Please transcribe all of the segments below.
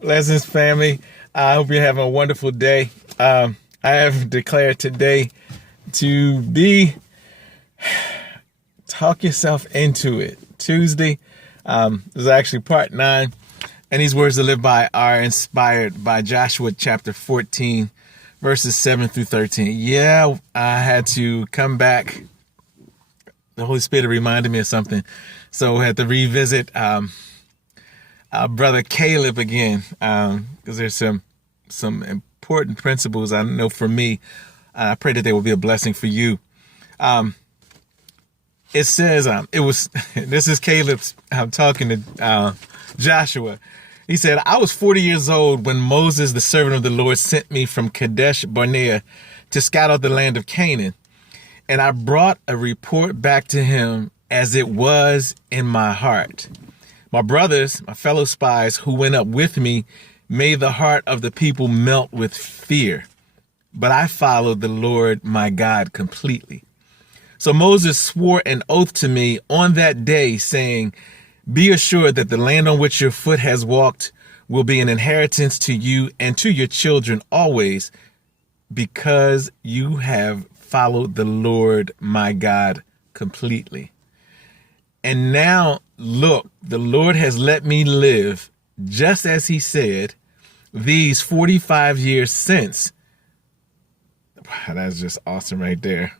Blessings, family. I hope you're having a wonderful day. I have declared today to be talk yourself into it. Tuesday is actually part 9, and these words to live by are inspired by Joshua chapter 14, verses 7 through 13. Yeah, I had to come back. The Holy Spirit reminded me of something, so I had to revisit brother Caleb again, because there's some important principles I know for me. I pray that they will be a blessing for you. It says, this is Caleb's, I'm talking to Joshua. He said, I was 40 years old when Moses, the servant of the Lord, sent me from Kadesh Barnea to scout out the land of Canaan. And I brought a report back to him as it was in my heart. My brothers, my fellow spies who went up with me, made the heart of the people melt with fear. But I followed the Lord my God completely. So Moses swore an oath to me on that day, saying, be assured that the land on which your foot has walked will be an inheritance to you and to your children always, because you have followed the Lord my God completely. And now, look, the Lord has let me live, just as he said, these 45 years since. Wow, that's just awesome right there.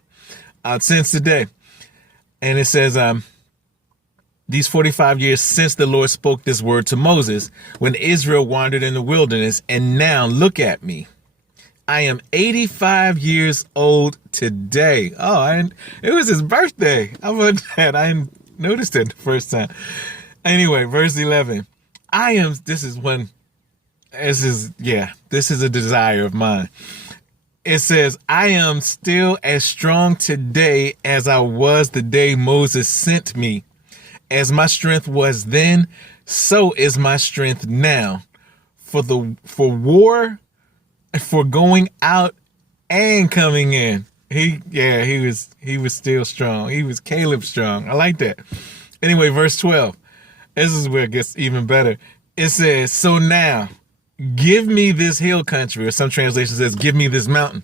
Since today. And it says, these 45 years since the Lord spoke this word to Moses, when Israel wandered in the wilderness. And now look at me. I am 85 years old today. Oh, it was his birthday. How about that? I didn't notice it the first time. Anyway, verse 11. This is a desire of mine. It says, I am still as strong today as I was the day Moses sent me. As my strength was then, so is my strength now. For war, for going out and coming in. He was still strong. He was Caleb strong. I like that. Anyway, verse 12. This is where it gets even better. It says, so now, give me this hill country, or some translation says, give me this mountain.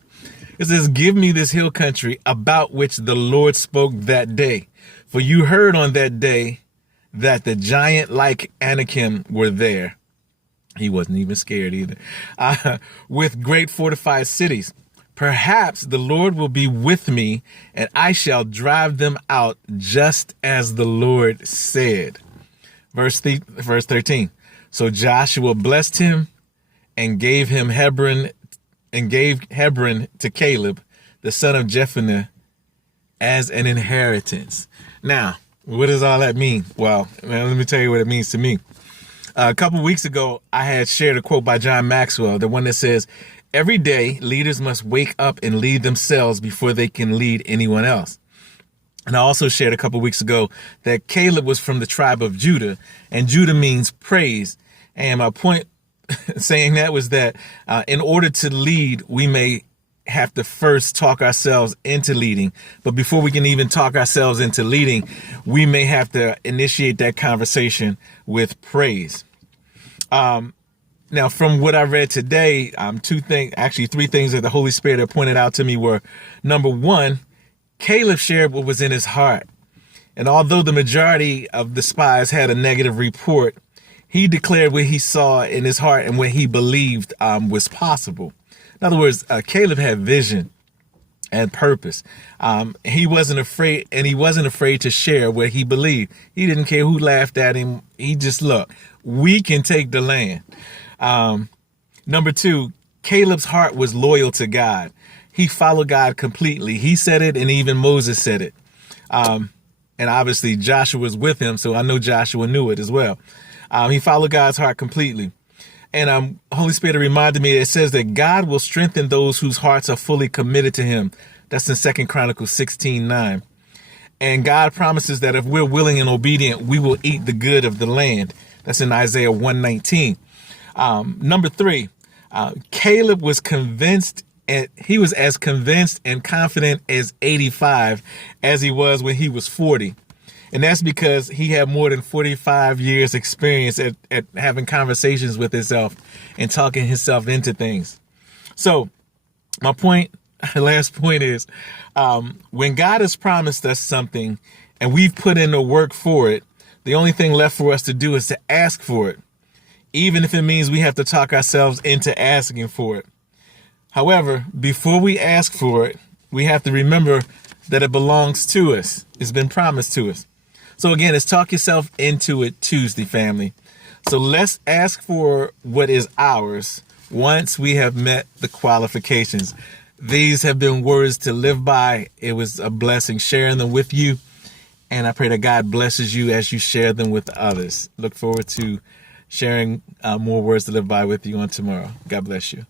It says, give me this hill country about which the Lord spoke that day. For you heard on that day that the giant like Anakim were there. He wasn't even scared either. With great fortified cities. Perhaps the Lord will be with me, and I shall drive them out just as the Lord said. Verse 13. So Joshua blessed him and gave Hebron to Caleb, the son of Jephunneh, as an inheritance. Now, what does all that mean? Well, let me tell you what it means to me. A couple weeks ago, I had shared a quote by John Maxwell, the one that says, every day, leaders must wake up and lead themselves before they can lead anyone else. And I also shared a couple weeks ago that Caleb was from the tribe of Judah, and Judah means praise. And my point saying that was that in order to lead, we may have to first talk ourselves into leading. But before we can even talk ourselves into leading, we may have to initiate that conversation with praise. Now, from what I read today, three things that the Holy Spirit had pointed out to me were, number one, Caleb shared what was in his heart. And although the majority of the spies had a negative report, he declared what he saw in his heart and what he believed was possible. In other words, Caleb had vision and purpose. He wasn't afraid, and he wasn't afraid to share what he believed. He didn't care who laughed at him. He just, look, we can take the land. Number two, Caleb's heart was loyal to God. He followed God completely. He said it, and even Moses said it. And obviously Joshua was with him, so I know Joshua knew it as well. He followed God's heart completely. And Holy Spirit reminded me, it says that God will strengthen those whose hearts are fully committed to him. That's in 2 Chronicles 16:9. And God promises that if we're willing and obedient, we will eat the good of the land. That's in Isaiah 1:19. Number three, Caleb was convinced, and he was as convinced and confident as 85 as he was when he was 40. And that's because he had more than 45 years experience at having conversations with himself and talking himself into things. So my last point is, when God has promised us something and we've put in the work for it, the only thing left for us to do is to ask for it, even if it means we have to talk ourselves into asking for it. However, before we ask for it, we have to remember that it belongs to us. It's been promised to us. So again, it's Talk Yourself Into It Tuesday, family. So let's ask for what is ours once we have met the qualifications. These have been words to live by. It was a blessing sharing them with you. And I pray that God blesses you as you share them with others. Look forward to sharing more words to live by with you on tomorrow. God bless you.